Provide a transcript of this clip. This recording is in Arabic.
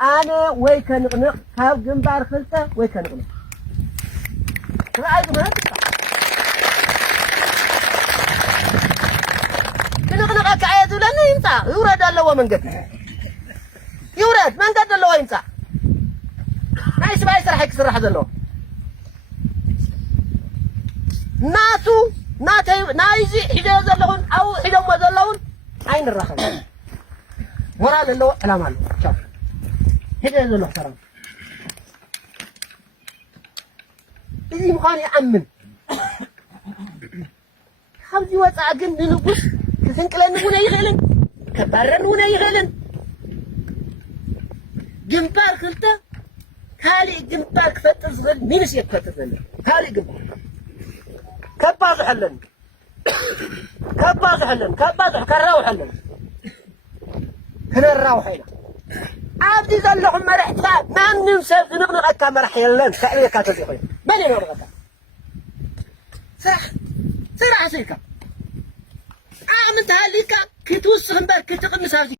أنا ويكنقنق كاب جنبار خلته ويكنقنق رأيت ما كنقنق كعيد ولا ينفع يورد الله من قد يورد من قد الله ينفع ما يسمع يسرح يكسر هذا الله ناتو ناتي نايزي حدا زلون أو حدا ما زلون عين الرخل ورا الله على ماله شوف حدا زلون ترى إذا مخاني أمن خمسي وتعجن لنقص تسنقلن ونا يغلن كبرن ونا يغلن جنبار خلته كالي جنبار كفتر صغير مينس يكفتر صغير كالي جنبار كباز حلن كباز كراو حلن كنا الراوحينا عبدي زلهم مرحتا ما ننسى نقنق الكاميرا حيلن سألي كاتب يخوي من ينورغتا صراحة سيكا عامل تهاليكا كي توسخن بار كي تقمس هذه